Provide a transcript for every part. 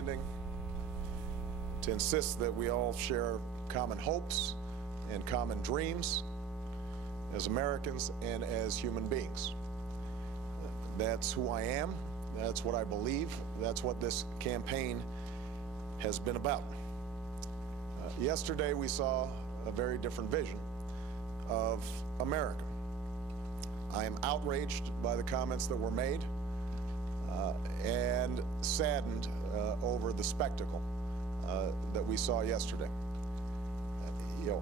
standing to insist that we all share common hopes and common dreams as Americans and as human beings. That's who I am. That's what I believe. That's what this campaign has been about. Yesterday we saw a very different vision of America. I am outraged by the comments that were made and saddened over the spectacle that we saw yesterday.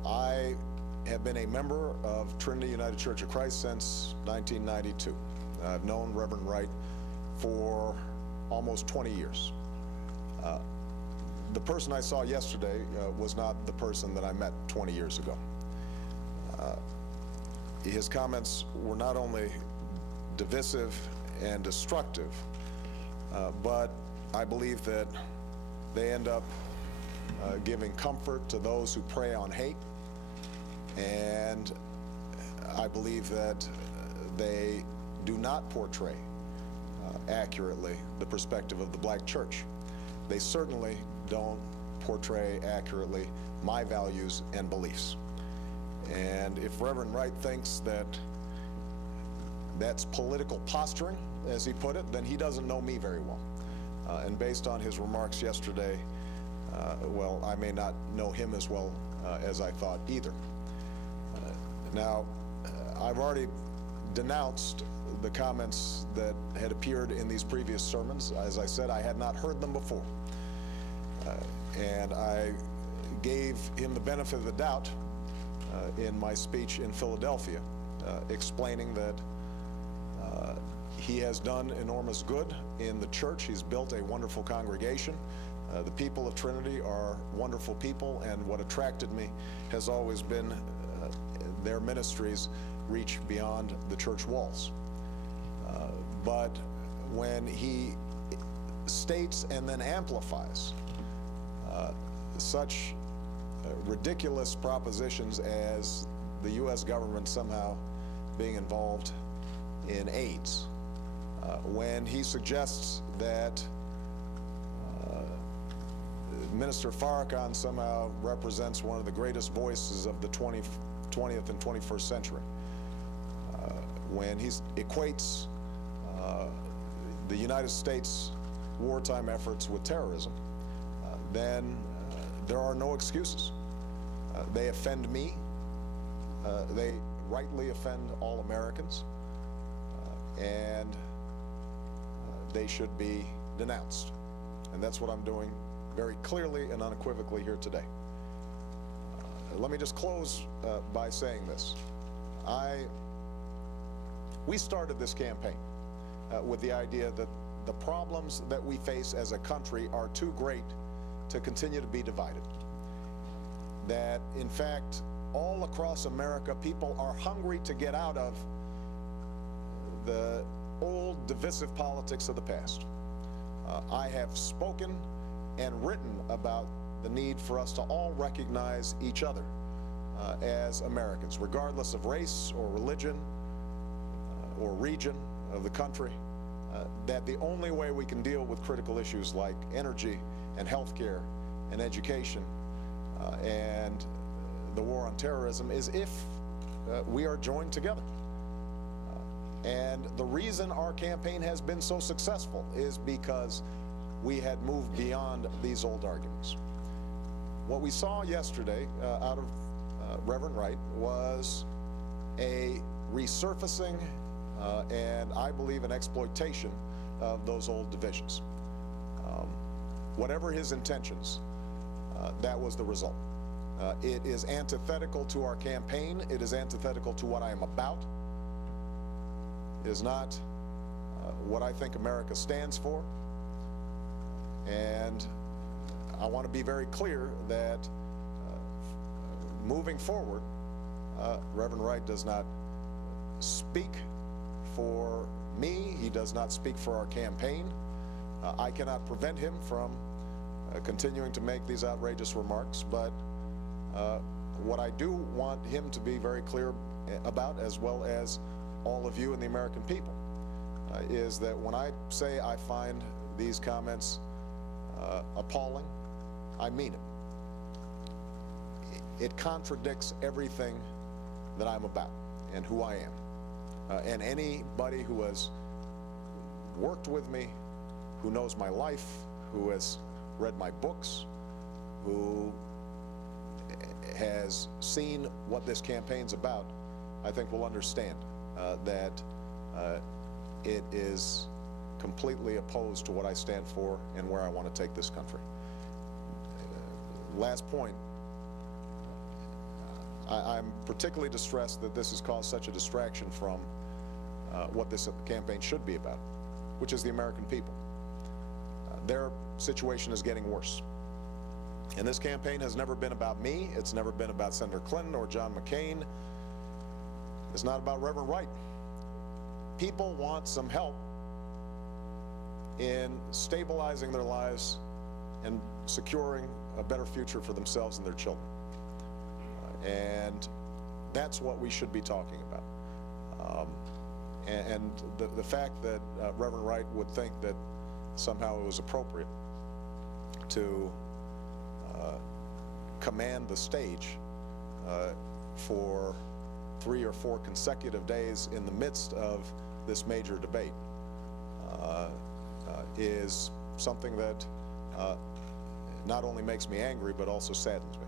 I have been a member of Trinity United Church of Christ since 1992. I've known Reverend Wright for almost 20 years. The person I saw yesterday was not the person that I met 20 years ago. His comments were not only divisive and destructive, but I believe that they end up giving comfort to those who prey on hate, and I believe that they do not portray accurately the perspective of the black church. They certainly don't portray accurately my values and beliefs. And if Reverend Wright thinks that that's political posturing, as he put it, then he doesn't know me very well. And based on his remarks yesterday, well, I may not know him as well as I thought either. Now, I've already denounced the comments that had appeared in these previous sermons. As I said, I had not heard them before. And I gave him the benefit of the doubt in my speech in Philadelphia, explaining that he has done enormous good in the church. He's built a wonderful congregation. The people of Trinity are wonderful people, and what attracted me has always been their ministries reach beyond the church walls. But when he states and then amplifies such ridiculous propositions as the U.S. government somehow being involved in AIDS, when he suggests that Minister Farrakhan somehow represents one of the greatest voices of the 20th and 21st century, when he equates the United States wartime efforts with terrorism, then there are no excuses. They offend me. They rightly offend all Americans, and they should be denounced. And that's what I'm doing very clearly and unequivocally here today. Let me just close by saying this. We started this campaign with the idea that the problems that we face as a country are too great to continue to be divided. That, in fact, all across America, people are hungry to get out of the old divisive politics of the past. I have spoken and written about the need for us to all recognize each other as Americans, regardless of race or religion or region of the country, that the only way we can deal with critical issues like energy and healthcare and education and the war on terrorism is if we are joined together. And the reason our campaign has been so successful is because we had moved beyond these old arguments. What we saw yesterday out of Reverend Wright was a resurfacing and I believe an exploitation of those old divisions. Whatever his intentions, that was the result. It is antithetical to our campaign. It is antithetical to what I am about. It is not what I think America stands for. And I want to be very clear that moving forward, Reverend Wright does not speak for me. He does not speak for our campaign. I cannot prevent him from continuing to make these outrageous remarks, but what I do want him to be very clear about, as well as all of you and the American people, is that when I say I find these comments appalling. I mean it. It contradicts everything that I'm about and who I am. And anybody who has worked with me, who knows my life, who has read my books, who has seen what this campaign's about, I think will understand that it is completely opposed to what I stand for and where I want to take this country. Last point, I'm particularly distressed that this has caused such a distraction from what this campaign should be about, which is the American people. Their situation is getting worse. And this campaign has never been about me. It's never been about Senator Clinton or John McCain. It's not about Reverend Wright. People want some help in stabilizing their lives and securing a better future for themselves and their children. And that's what we should be talking about. And the fact that Reverend Wright would think that somehow it was appropriate to command the stage for 3 or 4 consecutive days in the midst of this major debate is something that not only makes me angry but also saddens me.